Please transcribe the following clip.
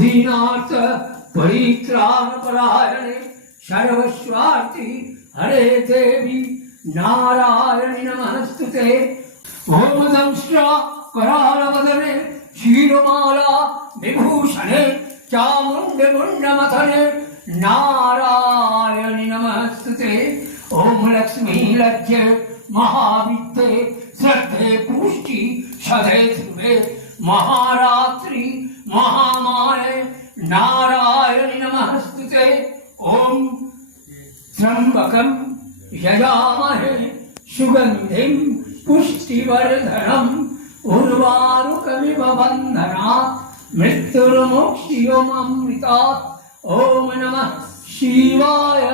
दीनार्थ परित्राणपरायणे सर्वस्वार्थी हरे देवी नारायणि नमस्तुते। ओम दंष्ट्रा करालवदने क्षीरमाला विभूषणे चामुण्डमुण्डमथने नारायणि नमस्तुते। ओम लक्ष्मी लज्जे महाविद्ये श्रद्धे पुष्टि सदे ध्रुवे महारात्रि महामाये नारायणि नमस्तुते। ओम त्र्यंबकं यजामहे सुगंधिं पुष्टिवर्धनम् उर्वारुकमिव बन्धनात् मृत्युर्मोक्ष्योऽमृतात्। ओम नमः शिवाय।